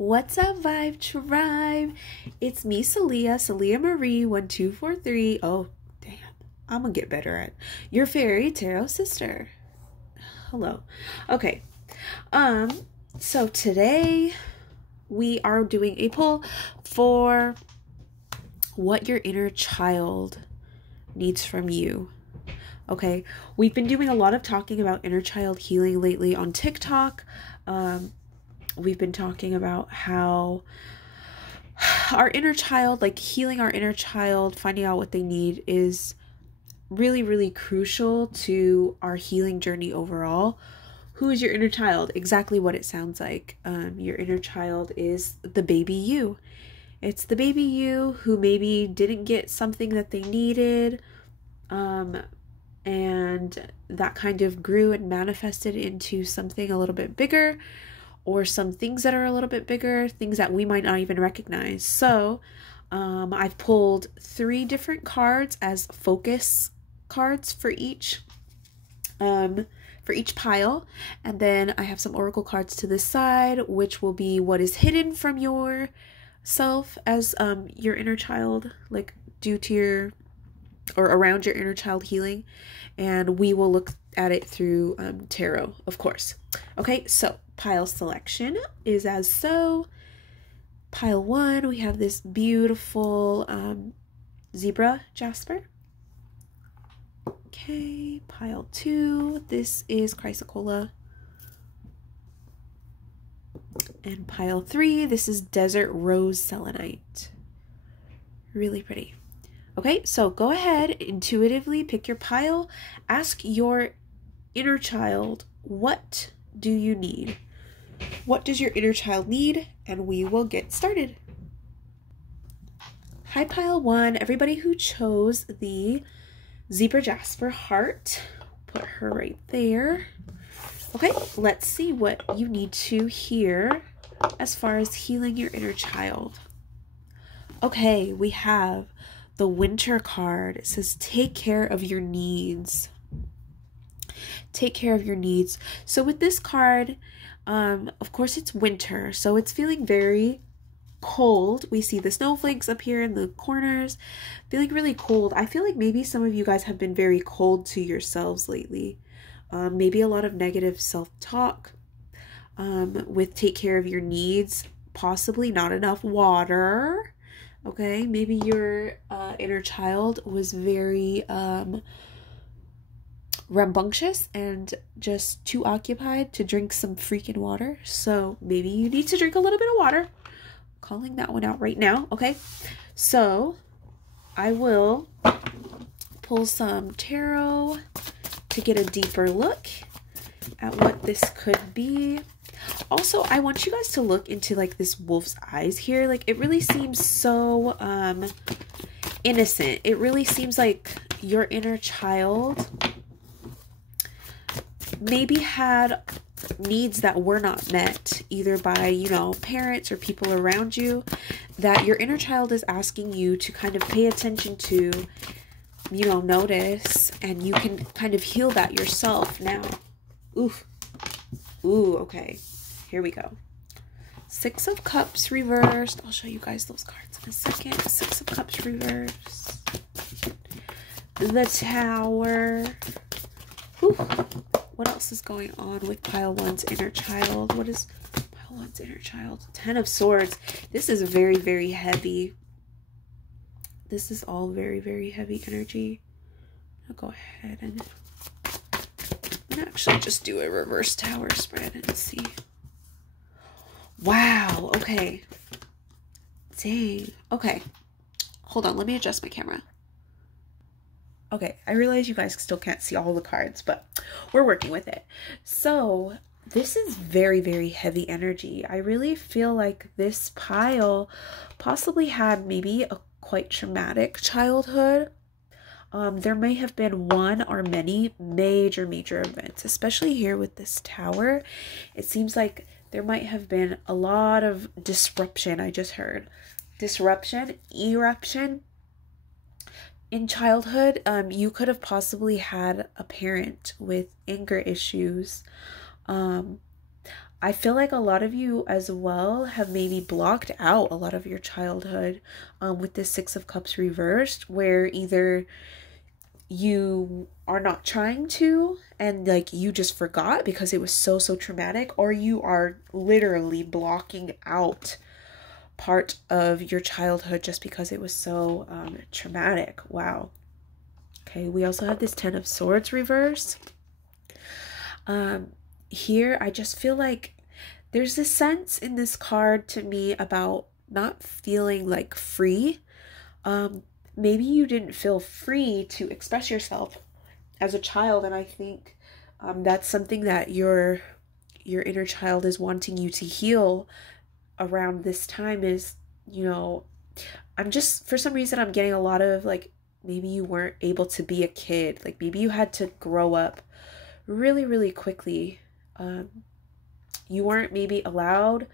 What's up, Vibe Tribe? It's me, Salia, SaliaMarie1243. Oh, damn. I'm gonna get better at your fairy tarot sister. Hello. Okay. So today we are doing a poll for what your inner child needs from you. Okay, we've been doing a lot of talking about inner child healing lately on TikTok. We've been talking about how our inner child, like healing our inner child, finding out what they need is really, really crucial to our healing journey overall. Who is your inner child? Exactly what it sounds like. Your inner child is the baby you. It's the baby you who maybe didn't get something that they needed, and that kind of grew and manifested into something a little bit bigger, or some things that are a little bit bigger, things that we might not even recognize. So I've pulled 3 different cards as focus cards for each pile, and then I have some oracle cards to this side, which will be what is hidden from yourself as your inner child, like due to your or around your inner child healing, and we will look at it through tarot, of course. Okay, so pile selection is as so. Pile 1, we have this beautiful zebra jasper. Okay, pile 2, this is chrysocolla. And pile 3, this is desert rose selenite. Really pretty. Okay, so go ahead, intuitively pick your pile, ask your inner child, what do you need? What does your inner child need? And we will get started. Hi, pile 1, everybody who chose the zebra jasper heart, put her right there. Okay, let's see what you need to hear as far as healing your inner child. Okay, we have the winter card. It says take care of your needs. Take care of your needs. So with this card, of course it's winter, so it's feeling very cold. We see the snowflakes up here in the corners, feeling really cold. I feel like maybe some of you guys have been very cold to yourselves lately. Maybe a lot of negative self-talk with take care of your needs, possibly not enough water. Okay, maybe your inner child was very rambunctious and just too occupied to drink some freaking water. So maybe you need to drink a little bit of water. Calling that one out right now. Okay, so I will pull some tarot to get a deeper look at what this could be. Also, I want you guys to look into like this wolf's eyes here. Like it really seems so innocent. It really seems like your inner child maybe had needs that were not met, either by, you know, parents or people around you, that your inner child is asking you to kind of pay attention to, you know, notice, and you can kind of heal that yourself now. Oof. Ooh, okay. Here we go. 6 of Cups reversed. I'll show you guys those cards in a second. 6 of Cups reversed. The Tower. Ooh. What else is going on with pile 1's inner child? What is pile 1's inner child? 10 of Swords. This is very, very heavy. This is all very, very heavy energy. I'll go ahead and actually just do a reverse tower spread and see. Wow. Okay. Dang. Okay. Hold on. Let me adjust my camera. Okay, I realize you guys still can't see all the cards, but we're working with it. So this is very, very heavy energy. I really feel like this pile possibly had maybe a quite traumatic childhood. There may have been one or many major events, especially here with this tower. It seems like there might have been a lot of disruption. I just heard disruption, eruption. In childhood, you could have possibly had a parent with anger issues. I feel like a lot of you as well have maybe blocked out a lot of your childhood with this Six of Cups reversed, where either you are not trying to and like you just forgot because it was so traumatic, or you are literally blocking out part of your childhood just because it was so traumatic. Wow. Okay, we also have this Ten of Swords reverse. Here I just feel like there's this sense in this card to me about not feeling like free. Maybe you didn't feel free to express yourself as a child, and I think that's something that your inner child is wanting you to heal around this time. Is, you know, I'm just, for some reason I'm getting a lot of like, maybe you weren't able to be a kid, like maybe you had to grow up really quickly. You weren't maybe allowed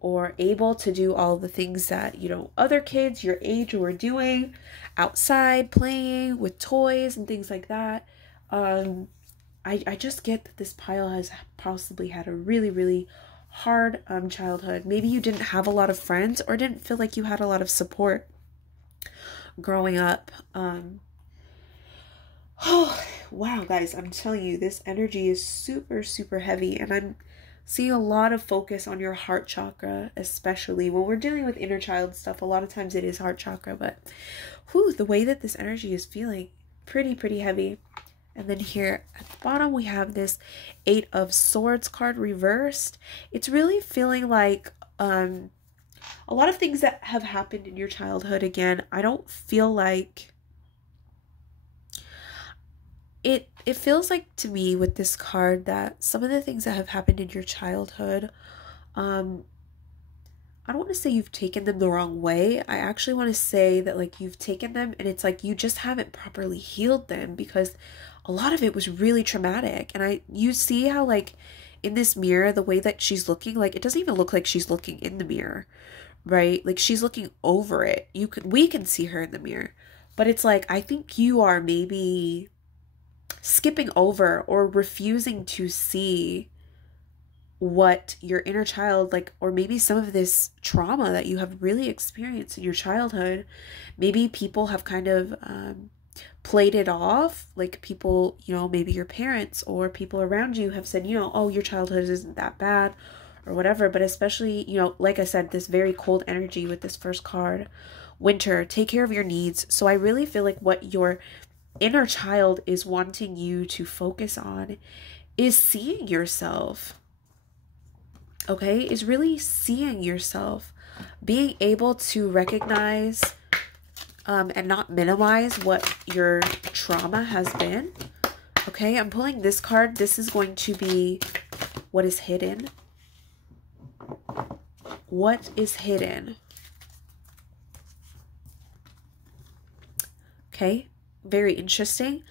or able to do all the things that, you know, other kids your age were doing outside, playing with toys and things like that. I just get that this pile has possibly had a really hard childhood. Maybe you didn't have a lot of friends or didn't feel like you had a lot of support growing up. Oh wow, guys, I'm telling you, this energy is super heavy, and I'm seeing a lot of focus on your heart chakra, especially when we're dealing with inner child stuff. A lot of times it is heart chakra, but whew, the way that this energy is feeling, pretty heavy. And then here at the bottom we have this Eight of Swords card reversed. It's really feeling like a lot of things that have happened in your childhood. Again, I don't feel like it feels like to me with this card that some of the things that have happened in your childhood, I don't want to say you've taken them the wrong way. I actually want to say that like you've taken them and it's like you just haven't properly healed them, because a lot of it was really traumatic. And you see how like in this mirror, the way that she's looking, like it doesn't even look like she's looking in the mirror, right? Like she's looking over it. We can see her in the mirror, but it's like, I think you are maybe skipping over or refusing to see what your inner child, like, or maybe some of this trauma that you have really experienced in your childhood, maybe people have kind of played it off. Like people, you know, maybe your parents or people around you have said, you know, oh, your childhood isn't that bad or whatever. But especially, you know, like I said, this very cold energy with this first card, winter, take care of your needs. So I really feel like what your inner child is wanting you to focus on is seeing yourself. Okay, is really seeing yourself, being able to recognize and not minimize what your trauma has been. Okay, I'm pulling this card. This is going to be what is hidden. What is hidden? Okay, very interesting.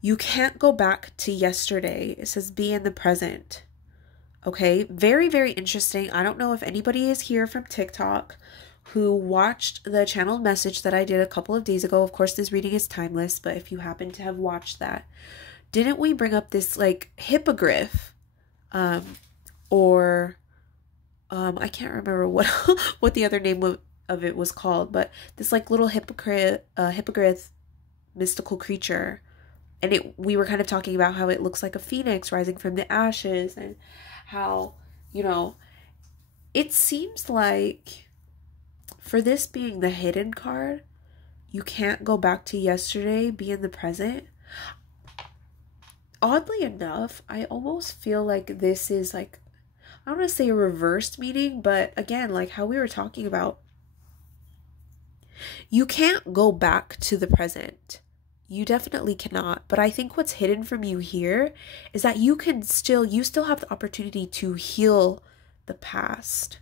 You can't go back to yesterday. It says be in the present. Okay, very interesting. I don't know if anybody is here from TikTok who watched the channel message that I did a couple of days ago. Of course, this reading is timeless, but if you happen to have watched that, didn't we bring up this like hippogriff or I can't remember what the other name of it was called, but this like little hippogriff mystical creature, and we were kind of talking about how it looks like a phoenix rising from the ashes, and how, you know, it seems like for this being the hidden card, you can't go back to yesterday, be in the present. Oddly enough, I almost feel like this is like, I don't want to say a reversed meaning, but again, like how we were talking about, you can't go back to the present. You definitely cannot. But I think what's hidden from you here is that you still have the opportunity to heal the past.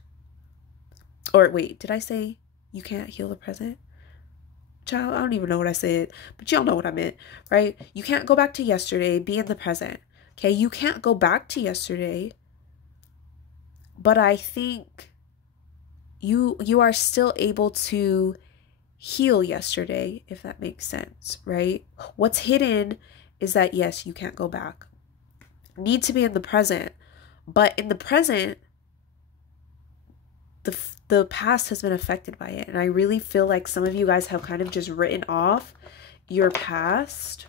Or wait, did I say you can't heal the present? Child, I don't even know what I said, but y'all know what I meant, right? You can't go back to yesterday, be in the present. Okay, you can't go back to yesterday, but I think you are still able to heal yesterday, if that makes sense, right? What's hidden is that, yes, you can't go back. Need to be in the present, but in the present, the past has been affected by it. And I really feel like some of you guys have kind of just written off your past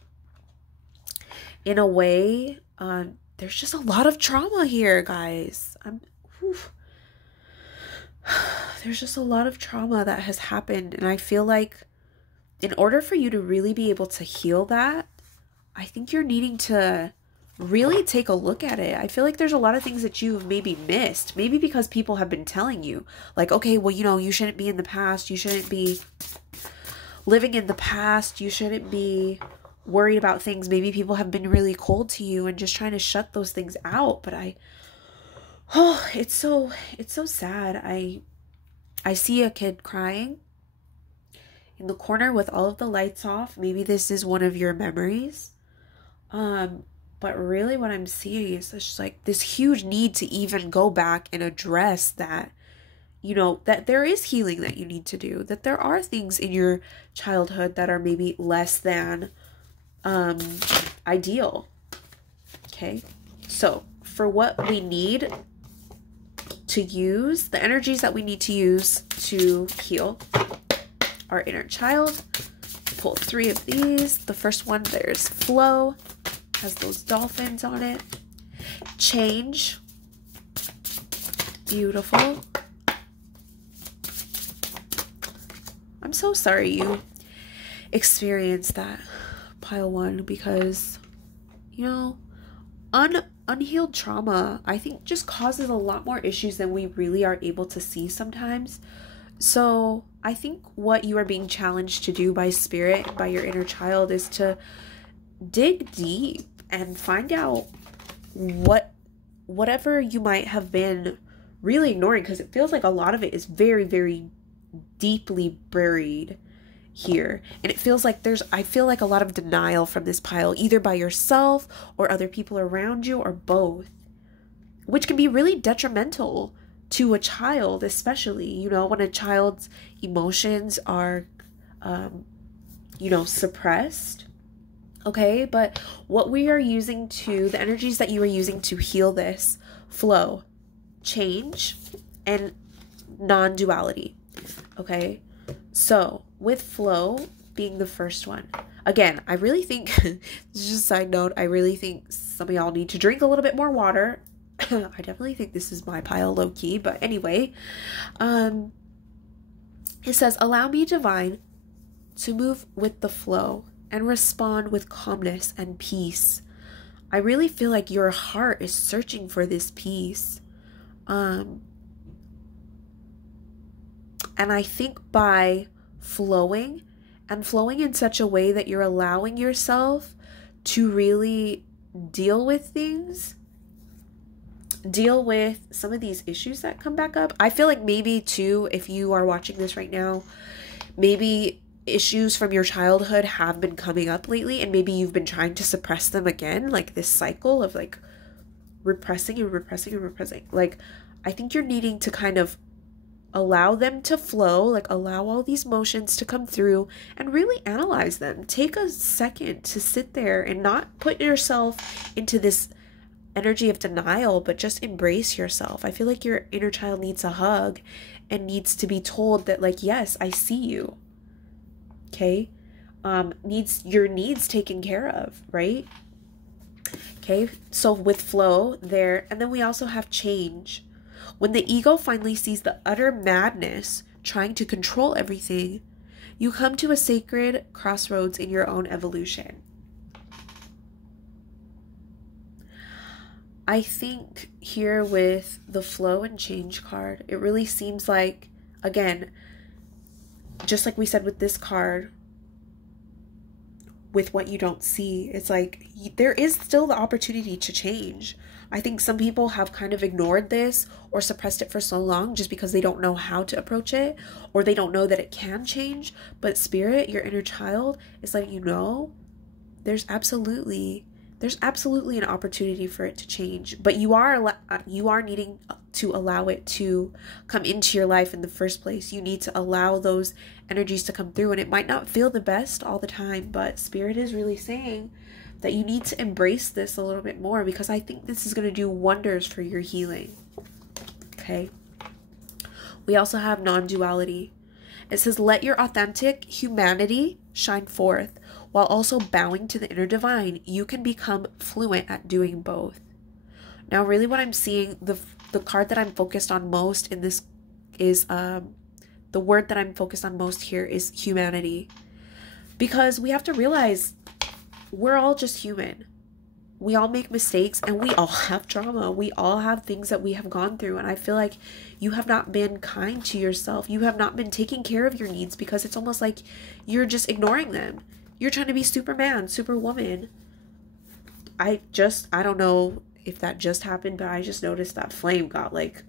in a way. There's just a lot of trauma here, guys. There's just a lot of trauma that has happened. And I feel like in order for you to really be able to heal that, I think you're needing to really take a look at it. I feel like there's a lot of things that you've maybe missed. Maybe because people have been telling you, like, okay, well, you know, you shouldn't be in the past. You shouldn't be living in the past. You shouldn't be worried about things. Maybe people have been really cold to you and just trying to shut those things out. But it's so sad. I see a kid crying in the corner with all of the lights off. Maybe this is one of your memories. But really what I'm seeing is just like this huge need to even go back and address that, you know, that there is healing that you need to do, that there are things in your childhood that are maybe less than ideal. Okay. So for what we need to use, the energies that we need to use to heal our inner child, pull 3 of these. The first one, there's flow, has those dolphins on it. Change, beautiful. I'm so sorry you experienced that, pile 1, because, you know, unhealed trauma, I think, just causes a lot more issues than we really are able to see sometimes. So I think what you are being challenged to do by spirit, by your inner child, is to dig deep and find out whatever you might have been really ignoring, because it feels like a lot of it is very, very deeply buried here. And it feels like I feel like a lot of denial from this pile, either by yourself or other people around you, or both, which can be really detrimental to a child, especially, you know, when a child's emotions are, you know, suppressed. Okay, but what we are using the energies that you are using to heal this: flow, change, and non-duality. Okay, so with flow being the first one, again, I really think, this is just a side note, I really think some of y'all need to drink a little bit more water. I definitely think this is my pile, low key, but anyway, it says, allow me, divine, to move with the flow and respond with calmness and peace. I really feel like your heart is searching for this peace. And I think by flowing in such a way that you're allowing yourself to really deal with things, deal with some of these issues that come back up. I feel like maybe too, if you are watching this right now, maybe issues from your childhood have been coming up lately, and maybe you've been trying to suppress them again, like this cycle of like repressing and repressing and repressing. Like, I think you're needing to kind of allow them to flow, like allow all these emotions to come through and really analyze them. Take a second to sit there and not put yourself into this energy of denial, but just embrace yourself. I feel like your inner child needs a hug and needs to be told that, like, yes, I see you. Okay, needs your needs taken care of, right? Okay, so with flow there, and then we also have change. When the ego finally sees the utter madness trying to control everything, you come to a sacred crossroads in your own evolution. I think here with the flow and change card, it really seems like, again, just like we said with this card, with what you don't see, it's like there is still the opportunity to change. I think some people have kind of ignored this or suppressed it for so long just because they don't know how to approach it, or they don't know that it can change. But spirit, your inner child, is letting you know there's absolutely an opportunity for it to change, but you are needing to allow it to come into your life in the first place. You need to allow those energies to come through, and it might not feel the best all the time, but spirit is really saying that you need to embrace this a little bit more, because I think this is going to do wonders for your healing. Okay. We also have non-duality. It says, let your authentic humanity shine forth while also bowing to the inner divine. You can become fluent at doing both. Now, really what I'm seeing, the card that I'm focused on most in this is, the word that I'm focused on most here is humanity. Because we have to realize we're all just human. We all make mistakes and we all have trauma. We all have things that we have gone through. And I feel like you have not been kind to yourself. You have not been taking care of your needs because it's almost like you're just ignoring them. You're trying to be Superman, Superwoman. I don't know if that just happened, but I just noticed that flame got like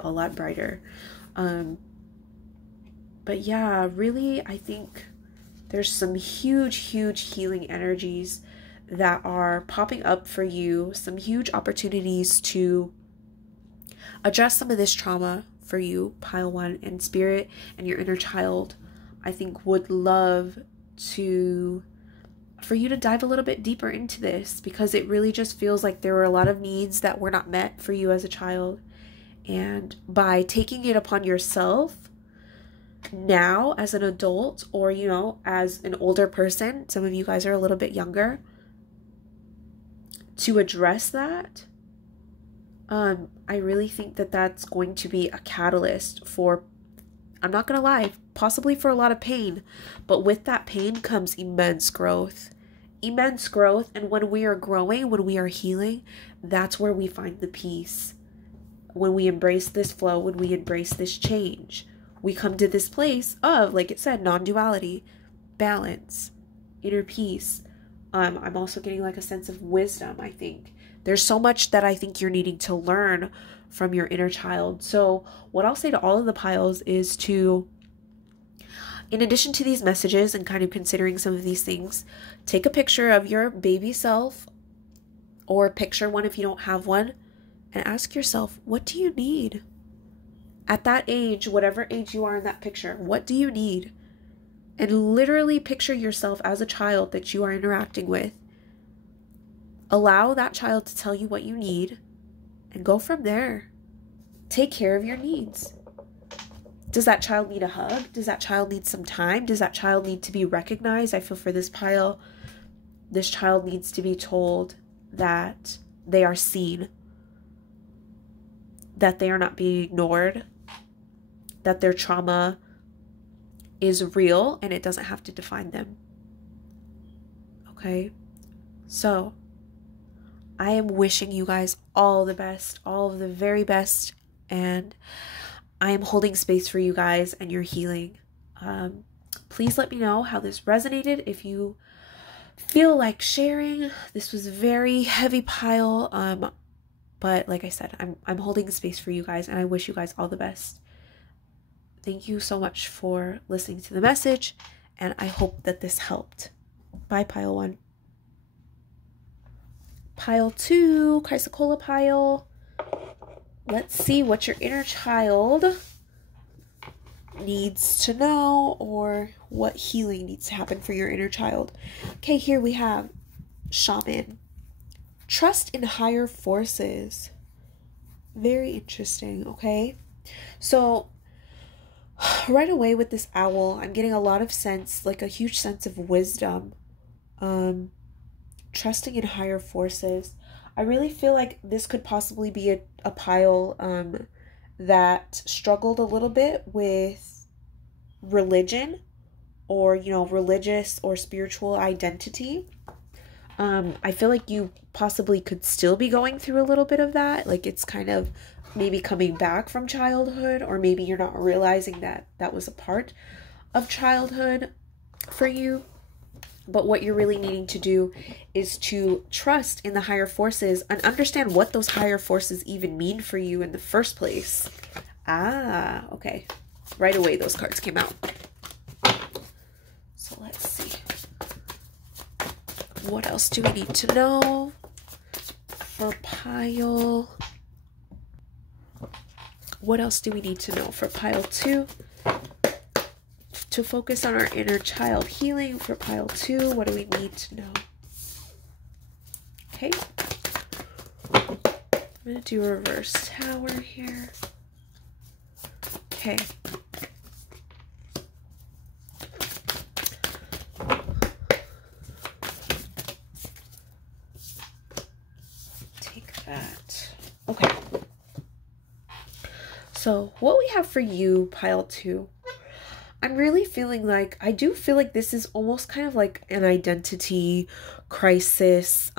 a lot brighter. But yeah, really, I think there's some huge healing energies that are popping up for you, some huge opportunities to address some of this trauma for you, pile 1, and spirit and your inner child, I think would love for you to dive a little bit deeper into this, because it really just feels like there were a lot of needs that were not met for you as a child. And by taking it upon yourself now as an adult, or, you know, as an older person, some of you guys are a little bit younger, to address that, I really think that that's going to be a catalyst for, I'm not going to lie, possibly for a lot of pain, but with that pain comes immense growth. Immense growth, and when we are growing, when we are healing, that's where we find the peace. When we embrace this flow, when we embrace this change, we come to this place of, like it said, non-duality, balance, inner peace. I'm also getting like a sense of wisdom, I think. There's so much that I think you're needing to learn from your inner child. So what I'll say to all of the piles is to, in addition to these messages and kind of considering some of these things, take a picture of your baby self, or picture one if you don't have one, and ask yourself, what do you need? At that age, whatever age you are in that picture, what do you need? And literally picture yourself as a child that you are interacting with. Allow that child to tell you what you need and go from there. Take care of your needs. Does that child need a hug? Does that child need some time? Does that child need to be recognized? I feel for this pile, this child needs to be told that they are seen, that they are not being ignored, that their trauma is real and it doesn't have to define them. Okay? So, I am wishing you guys all the best, all of the very best, and I am holding space for you guys and your healing. Please let me know how this resonated. If you feel like sharing, this was a very heavy pile, but like I said, I'm holding space for you guys, and I wish you guys all the best. Thank you so much for listening to the message, and I hope that this helped. Bye, pile 1. Pile 2, Chrysocolla pile. Let's see what your inner child needs to know, or what healing needs to happen for your inner child. Okay, here we have Shaman. Trust in higher forces. Very interesting, okay? So, right away with this owl, I'm getting a lot of sense, like a huge sense of wisdom. Trusting in higher forces. I really feel like this could possibly be a pile that struggled a little bit with religion, or, you know, religious or spiritual identity. I feel like you possibly could still be going through a little bit of that. Like it's kind of maybe coming back from childhood, or maybe you're not realizing that that was a part of childhood for you. But what you're really needing to do is to trust in the higher forces and understand what those higher forces even mean for you in the first place. Ah, okay. Right away, those cards came out. So let's see. What else do we need to know for pile? What else do we need to know for pile 2? To focus on our inner child healing for pile 2, what do we need to know? Okay. I'm going to do a reverse tower here. Okay. Take that. Okay. So what we have for you, pile 2, I'm really feeling like, I do feel like this is almost kind of like an identity crisis,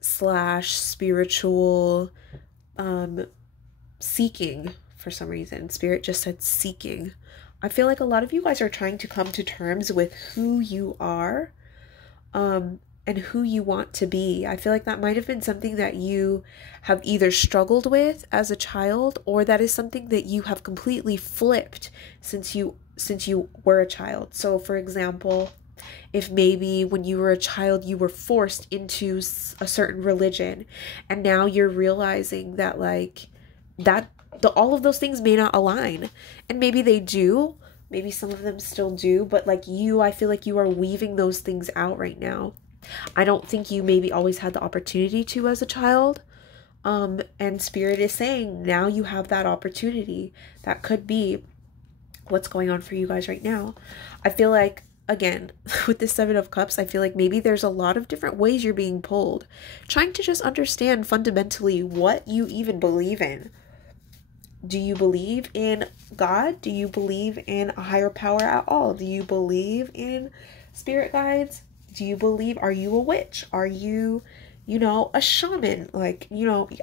slash spiritual, seeking for some reason. Spirit just said seeking. I feel like a lot of you guys are trying to come to terms with who you are, and who you want to be. I feel like that might have been something that you have either struggled with as a child, or that is something that you have completely flipped since you were a child. So for example, if maybe when you were a child you were forced into a certain religion, and now you're realizing that like all of those things may not align, and maybe they do, maybe some of them still do, but like I feel like you are weaving those things out right now. I don't think you maybe always had the opportunity to as a child. And Spirit is saying now you have that opportunity. That could be what's going on for you guys right now. I feel like, again, with the 7 of Cups, I feel like maybe there's a lot of different ways you're being pulled. Trying to just understand fundamentally what you even believe in. Do you believe in God? Do you believe in a higher power at all? Do you believe in spirit guides? Do you believe, are you a witch? Are you, a shaman? Like,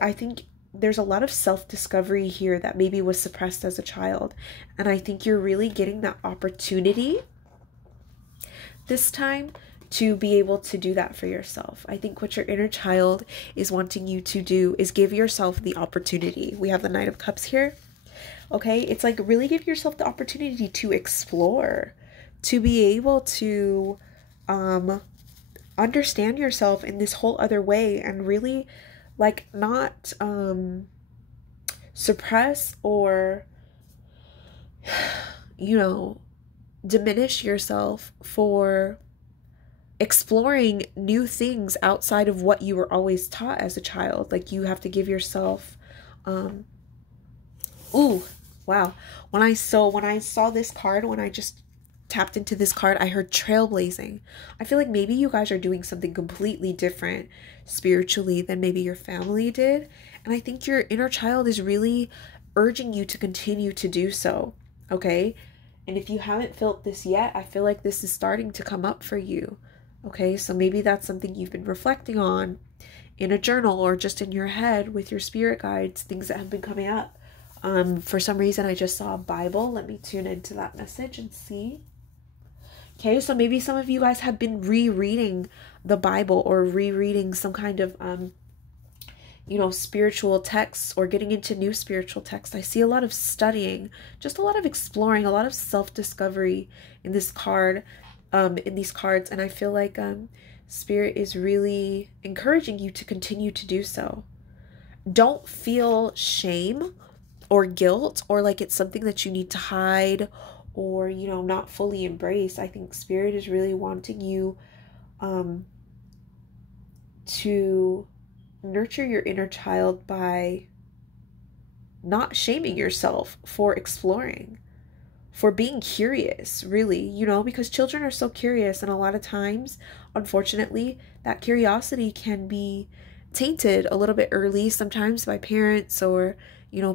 I think there's a lot of self-discovery here that maybe was suppressed as a child. And I think you're really getting that opportunity this time to be able to do that for yourself. I think what your inner child is wanting you to do is give yourself the opportunity. We have the Knight of Cups here. Okay, it's like really give yourself the opportunity to explore, to be able to understand yourself in this whole other way, and really like not suppress or diminish yourself for exploring new things outside of what you were always taught as a child. Like you have to give yourself ooh, wow. When I saw this card, when I just tapped into this card, I heard trailblazing. I feel like maybe you guys are doing something completely different spiritually than maybe your family did. And I think your inner child is really urging you to continue to do so. Okay? And if you haven't felt this yet, I feel like this is starting to come up for you. Okay? So maybe that's something you've been reflecting on in a journal or just in your head with your spirit guides, things that have been coming up. For some reason, I just saw a Bible. Let me tune into that message and see. Okay, so maybe some of you guys have been rereading the Bible or rereading some kind of, spiritual texts or getting into new spiritual texts. I see a lot of studying, just a lot of exploring, a lot of self-discovery in this card, in these cards. And I feel like Spirit is really encouraging you to continue to do so. Don't feel shame or guilt or like it's something that you need to hide or, not fully embrace. I think Spirit is really wanting you to nurture your inner child by not shaming yourself for exploring, for being curious, really, because children are so curious, and a lot of times, unfortunately, that curiosity can be tainted a little bit early, sometimes by parents or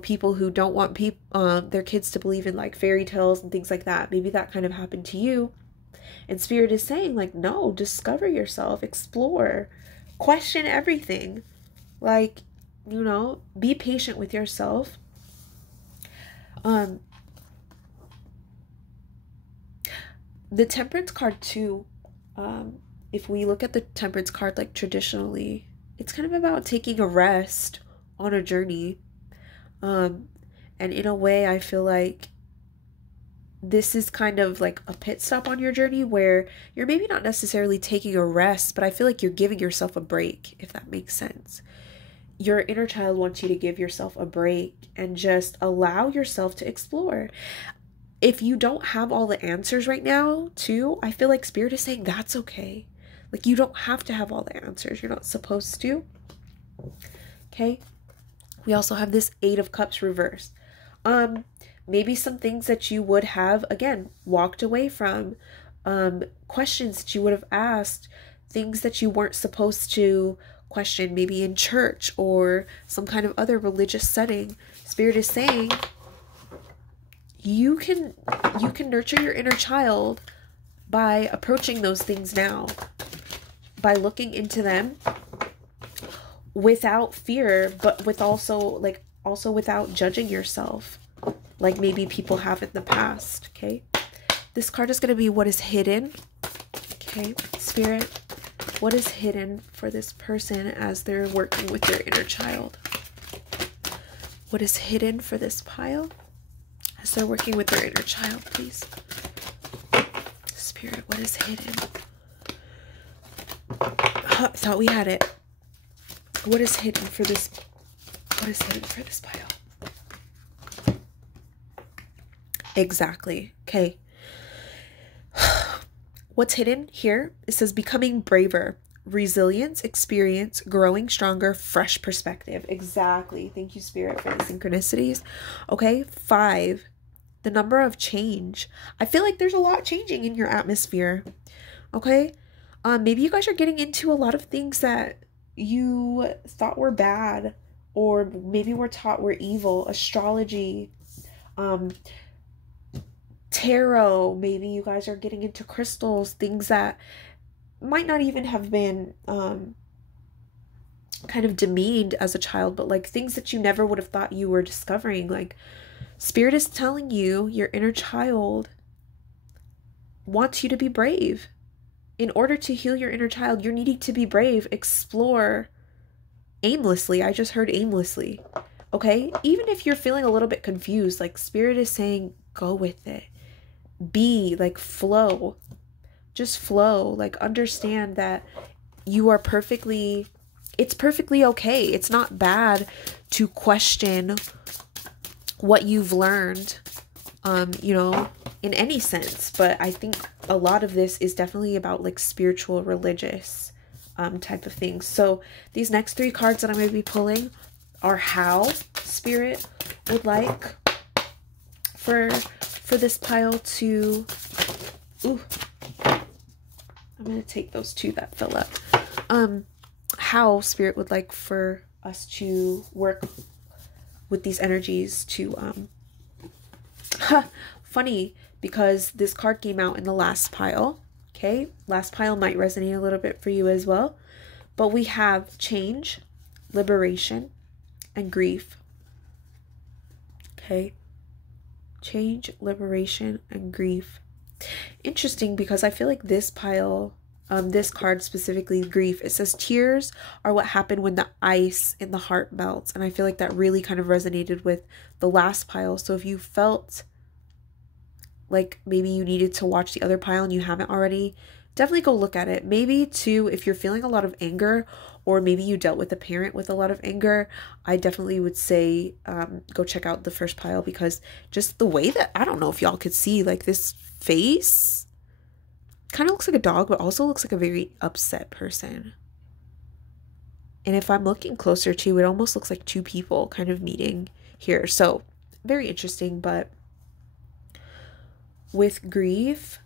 people who don't want their kids to believe in like fairy tales and things like that. Maybe that kind of happened to you. And Spirit is saying like, no, discover yourself, explore, question everything. Like, be patient with yourself. The Temperance card too, if we look at the Temperance card like traditionally, it's kind of about taking a rest on a journey. And in a way, I feel like this is kind of like a pit stop on your journey where you're maybe not necessarily taking a rest, but I feel like you're giving yourself a break, if that makes sense. Your inner child wants you to give yourself a break and just allow yourself to explore. If you don't have all the answers right now, too, I feel like Spirit is saying that's okay. Like, you don't have to have all the answers. You're not supposed to. Okay? We also have this 8 of Cups reversed. maybe some things that you would have, again, walked away from, questions that you would have asked, things that you weren't supposed to question, maybe in church or some kind of other religious setting. Spirit is saying you can nurture your inner child by approaching those things now, by looking into them without fear, but with also without judging yourself, like maybe people have in the past. Okay, this card is going to be what is hidden. Okay, Spirit, what is hidden for this person as they're working with their inner child? What is hidden for this pile as they're working with their inner child, please? Spirit, what is hidden? I thought we had it. What is hidden for this? What is hidden for this pile? Exactly. Okay. What's hidden here? It says becoming braver, resilience, experience, growing stronger, fresh perspective. Exactly. Thank you, Spirit, for the synchronicities. Okay. 5, the number of change. I feel like there's a lot changing in your atmosphere. Okay. Maybe you guys are getting into a lot of things that you thought were bad, or maybe were taught were evil. Astrology, tarot. Maybe you guys are getting into crystals, things that might not even have been kind of demeaned as a child, but like things that you never would have thought you were discovering. Like, Spirit is telling you your inner child wants you to be brave. In order to heal your inner child, you're needing to be brave. Explore aimlessly. I just heard aimlessly. Okay? Even if you're feeling a little bit confused, like, Spirit is saying, go with it. Be, like, flow. Just flow. Like, understand that you are perfectly, it's perfectly okay. It's not bad to question what you've learned, you know, in any sense. But I think a lot of this is definitely about like spiritual, religious type of things. So these next 3 cards that I'm going to be pulling are how Spirit would like for this pile to, ooh, I'm going to take those 2 that fell up. How Spirit would like for us to work with these energies to, funny, because this card came out in the last pile. Okay, last pile might resonate a little bit for you as well. But we have change, liberation, and grief. Okay, change, liberation, and grief. Interesting, because I feel like this pile, this card specifically, grief, it says tears are what happened when the ice in the heart melts. And I feel like that really kind of resonated with the last pile. So if you felt like maybe you needed to watch the other pile and you haven't already, definitely go look at it. Maybe too, if you're feeling a lot of anger, or maybe you dealt with a parent with a lot of anger, I definitely would say go check out the first pile, because just the way that, I don't know if y'all could see, like this face kind of looks like a dog, but also looks like a very upset person. And if I'm looking closer to, it almost looks like 2 people kind of meeting here. So very interesting. But with grief,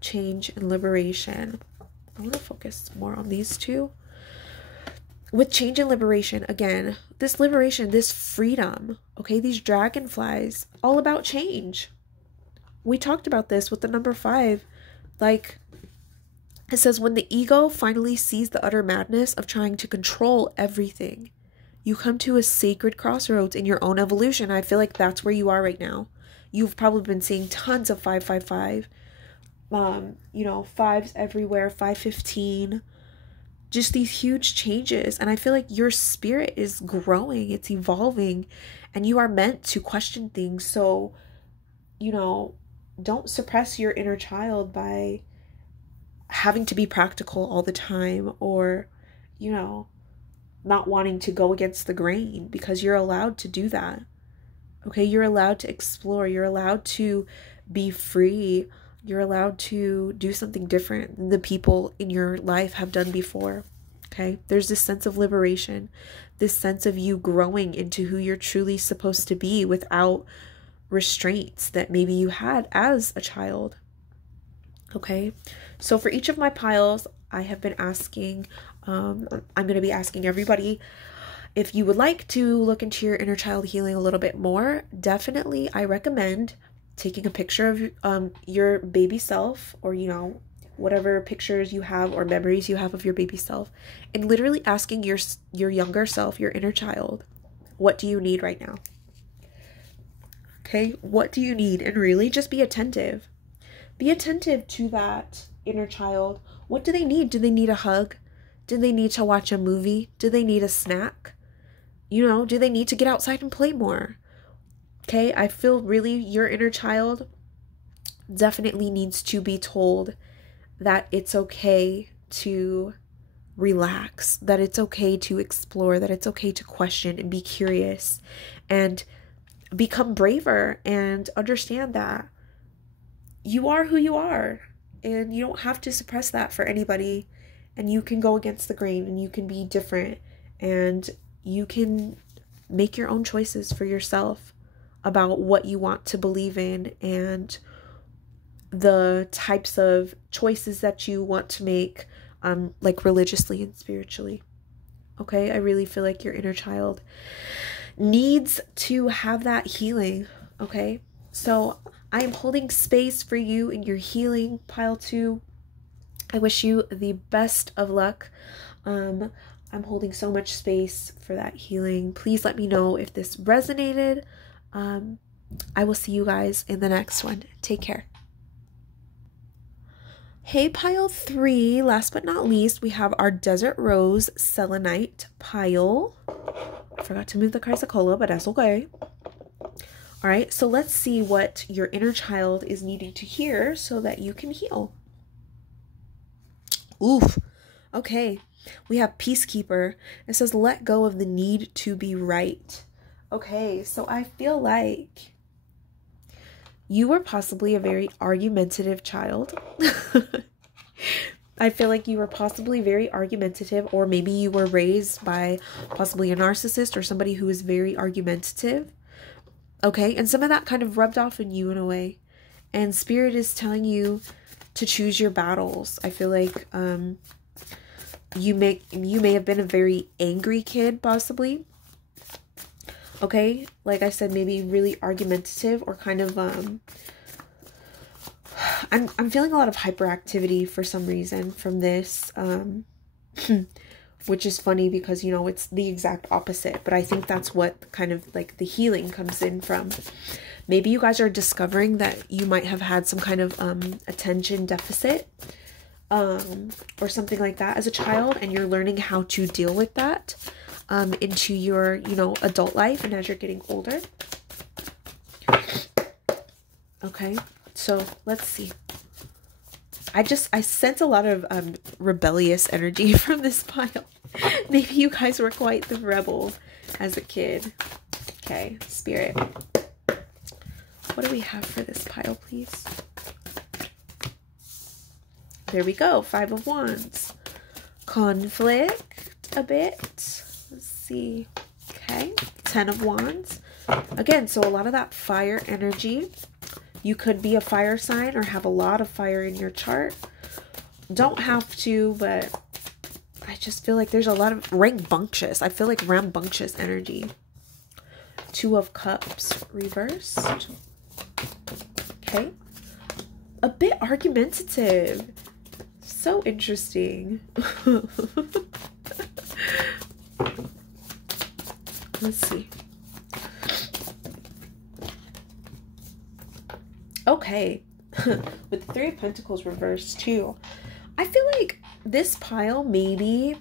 change, and liberation, I want to focus more on these 2. With change and liberation, again, this liberation, this freedom, okay, these dragonflies, all about change. We talked about this with the number 5. Like, it says, when the ego finally sees the utter madness of trying to control everything, you come to a sacred crossroads in your own evolution. I feel like that's where you are right now. You've probably been seeing tons of 555, you know, 5s everywhere, 515, just these huge changes. And I feel like your spirit is growing, it's evolving, and you are meant to question things. So, you know, don't suppress your inner child by having to be practical all the time, or, you know, not wanting to go against the grain, because you're allowed to do that. Okay, you're allowed to explore. You're allowed to be free. You're allowed to do something different than the people in your life have done before. Okay, there's this sense of liberation, this sense of you growing into who you're truly supposed to be without restraints that maybe you had as a child. Okay, so for each of my piles, I have been asking, I'm going to be asking everybody, if you would like to look into your inner child healing a little bit more, definitely I recommend taking a picture of your baby self, or, you know, whatever pictures you have or memories you have of your baby self, and literally asking your younger self, your inner child, what do you need right now? Okay, what do you need? And really just be attentive. Be attentive to that inner child. What do they need? Do they need a hug? Do they need to watch a movie? Do they need a snack? You know, do they need to get outside and play more? Okay, I feel really your inner child definitely needs to be told that it's okay to relax, that it's okay to explore, that it's okay to question and be curious and become braver, and understand that you are who you are, and you don't have to suppress that for anybody, and you can go against the grain, and you can be different, and you can make your own choices for yourself about what you want to believe in and the types of choices that you want to make, like religiously and spiritually. Okay, I really feel like your inner child needs to have that healing. Okay, so I am holding space for you in your healing, pile 2. I wish you the best of luck. I'm holding so much space for that healing. Please let me know if this resonated. I will see you guys in the next one. Take care. Hey, pile 3, last but not least, we have our Desert Rose Selenite pile. Forgot to move the chrysocolla, but that's okay. All right, so let's see what your inner child is needing to hear so that you can heal. Oof. Okay, we have Peacekeeper. It says, let go of the need to be right. Okay, so I feel like you were possibly a very argumentative child. I feel like you were possibly very argumentative, or maybe you were raised by possibly a narcissist or somebody who is very argumentative. Okay, and some of that kind of rubbed off on you in a way. And Spirit is telling you to choose your battles. I feel like you may have been a very angry kid, possibly. Okay, like I said, maybe really argumentative, or kind of I'm feeling a lot of hyperactivity for some reason from this, which is funny because, you know, it's the exact opposite, but I think that's what kind of like the healing comes in from. Maybe you guys are discovering that you might have had some kind of attention deficit or something like that as a child, and you're learning how to deal with that into your, you know, adult life and as you're getting older. Okay, so let's see. I sense a lot of rebellious energy from this pile. Maybe you guys were quite the rebel as a kid. Okay, Spirit. What do we have for this pile, please? There we go. 5 of Wands. Conflict a bit. Let's see. Okay. 10 of Wands. Again, so a lot of that fire energy. You could be a fire sign or have a lot of fire in your chart. Don't have to, but I just feel like there's a lot of rambunctious. I feel like rambunctious energy. 2 of Cups reversed. Okay. A bit argumentative. So interesting. Let's see. Okay. With the 3 of Pentacles reversed too. I feel like this pile maybe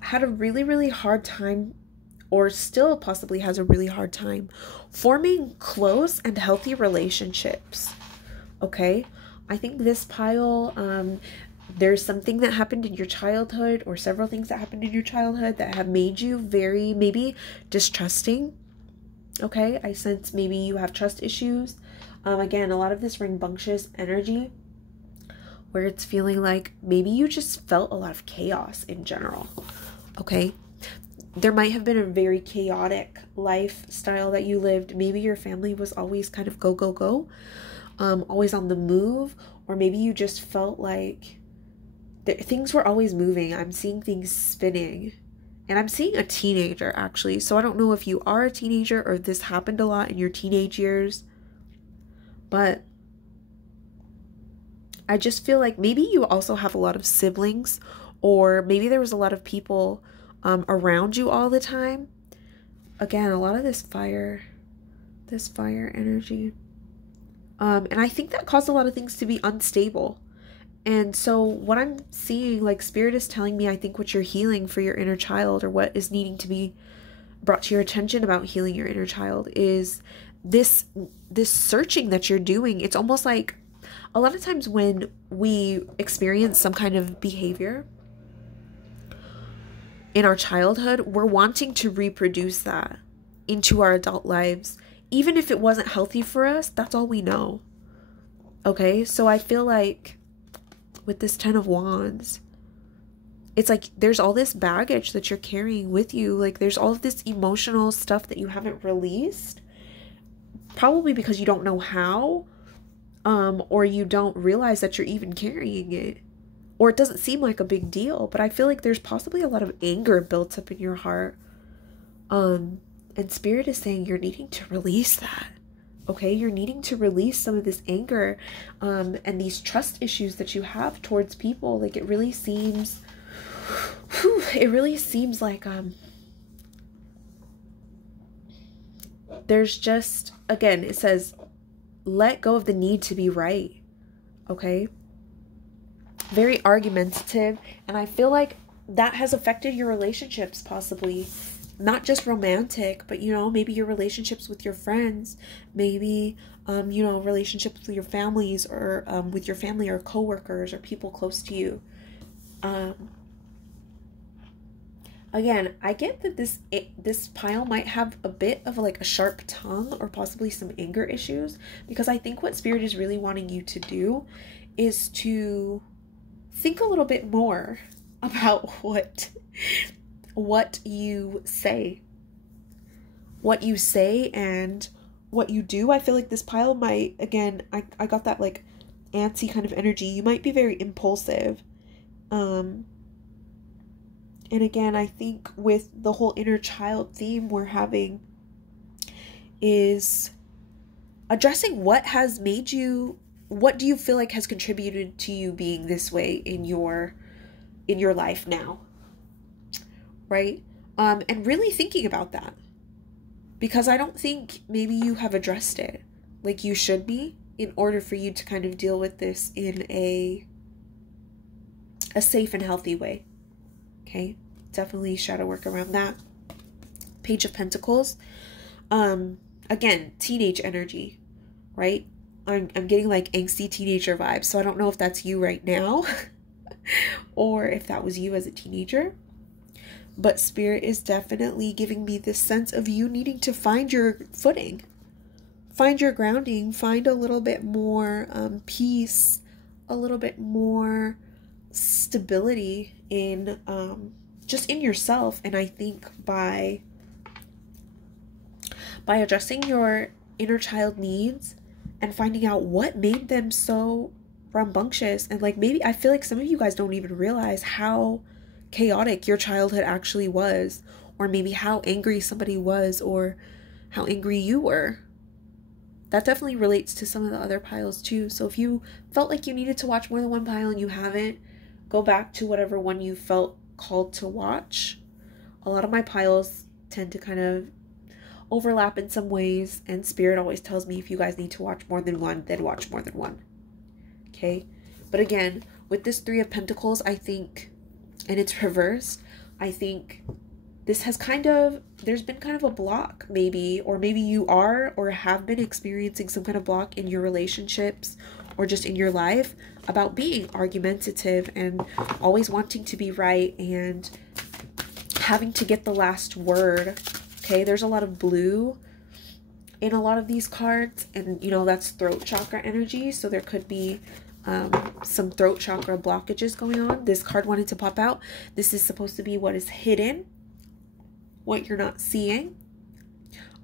had a really, really hard time, or still possibly has a really hard time forming close and healthy relationships. Okay. I think this pile, there's something that happened in your childhood, or several things that happened in your childhood that have made you very, maybe distrusting. Okay. I sense maybe you have trust issues. Again, a lot of this rambunctious energy where it's feeling like maybe you just felt a lot of chaos in general. Okay. there might have been a very chaotic lifestyle that you lived. Maybe your family was always kind of go, go, go, always on the move, or maybe you just felt like things were always moving. I'm seeing things spinning, and I'm seeing a teenager actually. So I don't know if you are a teenager or if this happened a lot in your teenage years, but I just feel like maybe you also have a lot of siblings, or maybe there was a lot of people around you all the time. Again, a lot of this fire energy. And I think that caused a lot of things to be unstable. And so what I'm seeing, like Spirit is telling me, I think what you're healing for your inner child, or what is needing to be brought to your attention about healing your inner child, is this searching that you're doing. It's almost like a lot of times when we experience some kind of behavior in our childhood, we're wanting to reproduce that into our adult lives. Even if it wasn't healthy for us, that's all we know. Okay, so I feel like with this 10 of Wands, it's like there's all this baggage that you're carrying with you. Like there's all of this emotional stuff that you haven't released, probably because you don't know how, or you don't realize that you're even carrying it, or it doesn't seem like a big deal. But I feel like there's possibly a lot of anger built up in your heart, and Spirit is saying you're needing to release that. Okay, you're needing to release some of this anger, and these trust issues that you have towards people. Like it really seems like there's just, again, it says let go of the need to be right. Okay, very argumentative, and I feel like that has affected your relationships, possibly not just romantic, but maybe your relationships with your friends, maybe relationships with your families, or with your family or coworkers or people close to you. Again, I get that this pile might have a bit of like a sharp tongue, or possibly some anger issues, because I think what Spirit is really wanting you to do is to think a little bit more about what you say and what you do. I feel like this pile might, again, I got that like antsy kind of energy. You might be very impulsive. And again, I think with the whole inner child theme we're having is addressing what has made you, what do you feel like has contributed to you being this way in your life now, right? And really thinking about that, because I don't think maybe you have addressed it like you should be, in order for you to kind of deal with this in a safe and healthy way. Okay, definitely shadow work around that. Page of Pentacles. Again, teenage energy, right? I'm getting like angsty teenager vibes, so I don't know if that's you right now or if that was you as a teenager. But Spirit is definitely giving me this sense of you needing to find your footing, find your grounding, find a little bit more peace, a little bit more stability in just in yourself. And I think by addressing your inner child needs and finding out what made them so rambunctious, and like maybe I feel like some of you guys don't even realize how chaotic your childhood actually was, or maybe how angry somebody was, or how angry you were. That definitely relates to some of the other piles too. So if you felt like you needed to watch more than one pile and you haven't, go back to whatever one you felt called to watch. A lot of my piles tend to kind of overlap in some ways, and Spirit always tells me if you guys need to watch more than one, then watch more than one. Okay, but again, with this Three of Pentacles, I think, and it's reversed, I think this has there's been kind of a block maybe, or maybe you are or have been experiencing some kind of block in your relationships or just in your life about being argumentative and always wanting to be right and having to get the last word. Okay, there's a lot of blue in a lot of these cards, and that's throat chakra energy, so there could be some throat chakra blockages going on. This card wanted to pop out. This is supposed to be what is hidden what you're not seeing.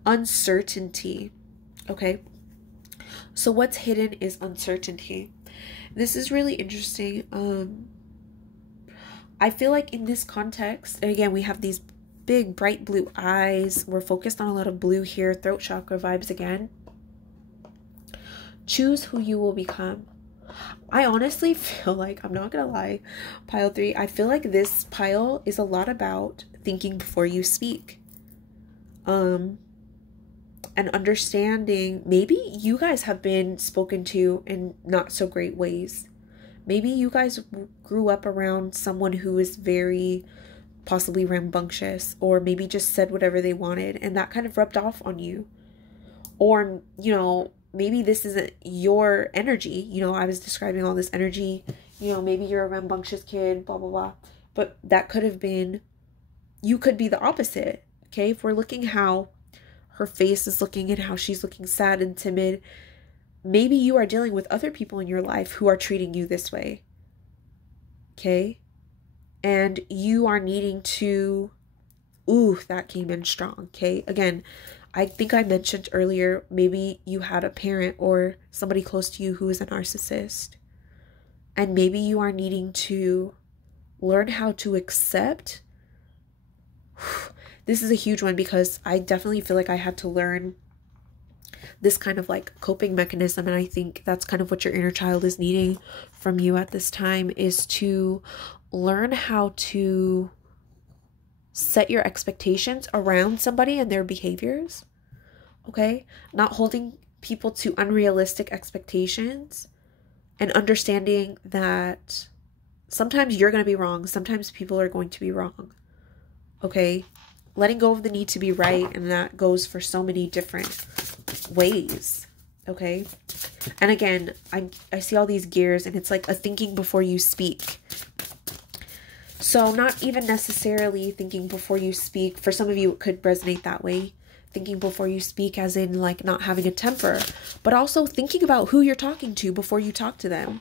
Uncertainty. Okay. So what's hidden is uncertainty. This is really interesting. I feel like in this context, and again, we have these big bright blue eyes. We're focused on a lot of blue here, throat chakra vibes again. Choose who you will become. I honestly feel like, I'm not gonna lie, pile 3, I feel like this pile is a lot about thinking before you speak. And understanding, maybe you guys have been spoken to in not so great ways. Maybe you guys grew up around someone who is very possibly rambunctious, or maybe just said whatever they wanted, and that kind of rubbed off on you. Or, you know, maybe this isn't your energy. You know, I was describing all this energy. You know, maybe you're a rambunctious kid, blah, blah, blah. But that could have been, you could be the opposite. Okay, if we're looking how her face is looking and how she's looking sad and timid, maybe you are dealing with other people in your life who are treating you this way. Okay, and you are needing to, ooh, that came in strong. Okay, again, I think I mentioned earlier, maybe you had a parent or somebody close to you who is a narcissist, and maybe you are needing to learn how to accept. This is a huge one, because I definitely feel like I had to learn this kind of like coping mechanism, and I think that's kind of what your inner child is needing from you at this time, is to learn how to set your expectations around somebody and their behaviors. Okay, not holding people to unrealistic expectations, and understanding that sometimes you're going to be wrong, sometimes people are going to be wrong. Okay, letting go of the need to be right, and that goes for so many different ways. Okay, and again, I see all these gears, and it's like a thinking before you speak. So not even necessarily thinking before you speak. For some of you, it could resonate that way. Thinking before you speak as in like not having a temper, but also thinking about who you're talking to before you talk to them.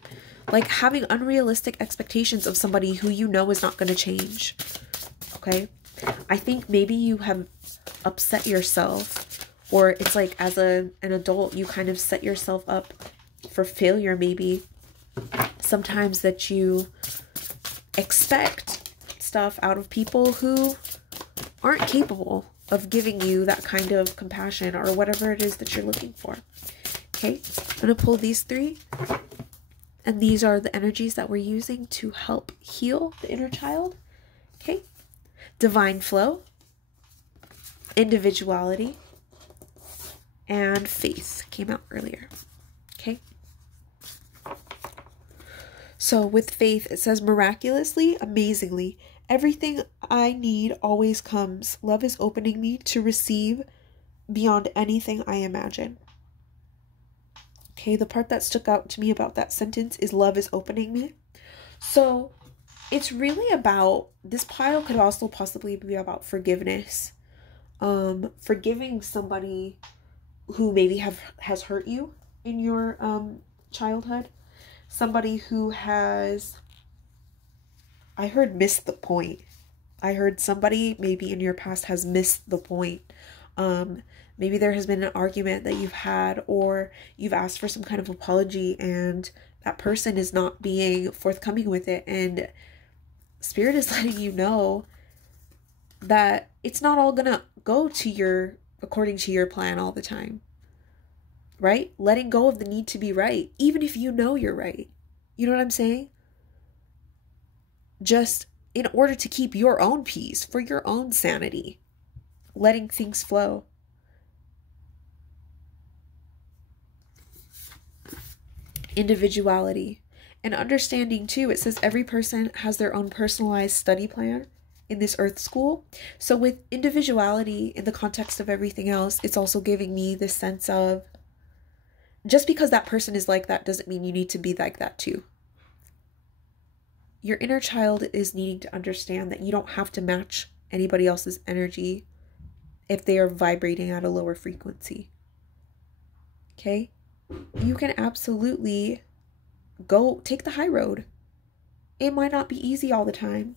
Like having unrealistic expectations of somebody who you know is not going to change. Okay, I think maybe you have upset yourself, or it's like as an adult, you kind of set yourself up for failure maybe. Sometimes that you expect stuff out of people who aren't capable of giving you that kind of compassion or whatever it is that you're looking for. Okay, I'm going to pull these 3. And these are the energies that we're using to help heal the inner child. Okay, divine flow, individuality, and faith came out earlier. Okay. So with faith, it says, miraculously, amazingly, everything I need always comes. Love is opening me to receive beyond anything I imagine. Okay, the part that stuck out to me about that sentence is love is opening me. So it's really about, this pile could also possibly be about forgiveness. Forgiving somebody who maybe has hurt you in your childhood. Somebody who has, I heard missed the point. I heard somebody maybe in your past has missed the point. Maybe there has been an argument that you've had, or you've asked for some kind of apology and that person is not being forthcoming with it. And Spirit is letting you know that it's not all gonna go to according to your plan all the time. Right? Letting go of the need to be right, even if you know you're right. You know what I'm saying? Just in order to keep your own peace, for your own sanity, letting things flow. Individuality and understanding too. It says every person has their own personalized study plan in this earth school. So with individuality in the context of everything else, it's also giving me this sense of, just because that person is like that doesn't mean you need to be like that too. Your inner child is needing to understand that you don't have to match anybody else's energy if they are vibrating at a lower frequency. Okay? You can absolutely go take the high road. It might not be easy all the time,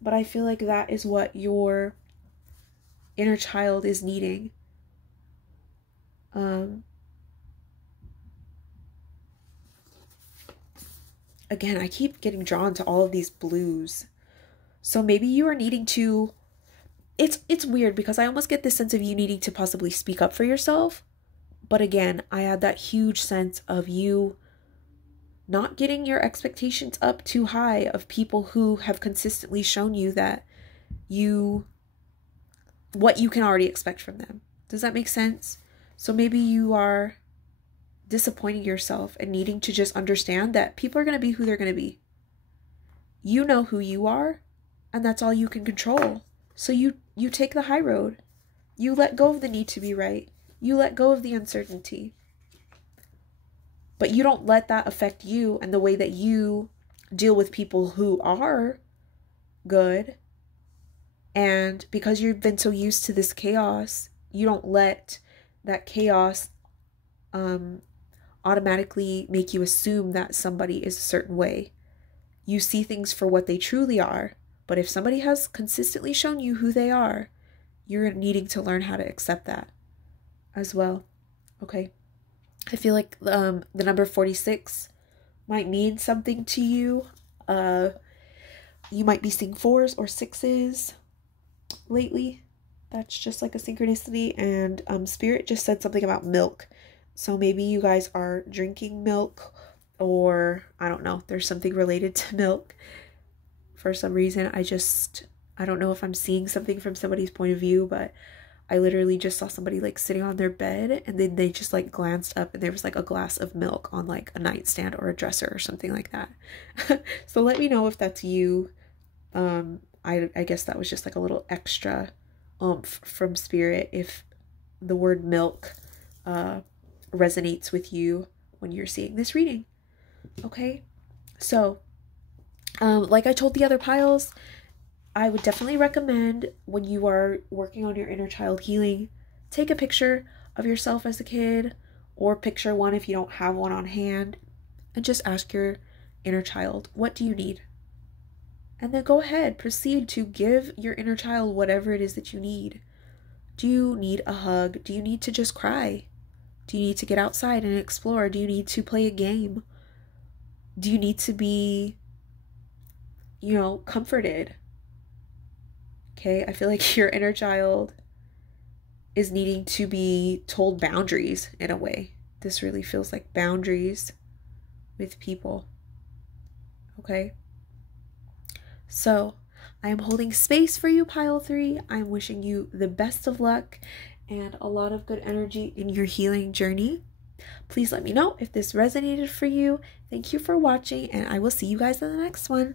but I feel like that is what your inner child is needing. Again, I keep getting drawn to all of these blues. So maybe you are needing to, it's weird because I almost get this sense of you needing to possibly speak up for yourself. But again, I had that huge sense of you not getting your expectations up too high of people who have consistently shown you that what you can already expect from them. Does that make sense? So maybe you are disappointing yourself and needing to just understand that people are going to be who they're going to be. You know who you are, and that's all you can control. So you take the high road. You let go of the need to be right. You let go of the uncertainty. But you don't let that affect you and the way that you deal with people who are good. And because you've been so used to this chaos, you don't let that chaos automatically make you assume that somebody is a certain way. You see things for what they truly are. But if somebody has consistently shown you who they are, you're needing to learn how to accept that as well. Okay. I feel like the number 46 might mean something to you. You might be seeing 4s or 6s lately. That's just like a synchronicity. And Spirit just said something about milk. So maybe you guys are drinking milk, or I don't know, there's something related to milk. For some reason, I don't know if I'm seeing something from somebody's point of view, but I literally just saw somebody like sitting on their bed, and then they just like glanced up and there was like a glass of milk on like a nightstand or a dresser or something like that. So let me know if that's you. I guess that was just like a little extra oomph from Spirit if the word milk resonates with you when you're seeing this reading. Okay, so like I told the other piles, I would definitely recommend when you are working on your inner child healing, take a picture of yourself as a kid, or picture one if you don't have one on hand, and just ask your inner child, what do you need? And then go ahead, proceed to give your inner child whatever it is that you need. Do you need a hug? Do you need to just cry? Do you need to get outside and explore? Do you need to play a game? Do you need to be, comforted? Okay, I feel like your inner child is needing to be told boundaries in a way. This really feels like boundaries with people. Okay? So, I am holding space for you, Pile 3. I'm wishing you the best of luck and a lot of good energy in your healing journey. Please let me know if this resonated for you. Thank you for watching, and I will see you guys in the next one.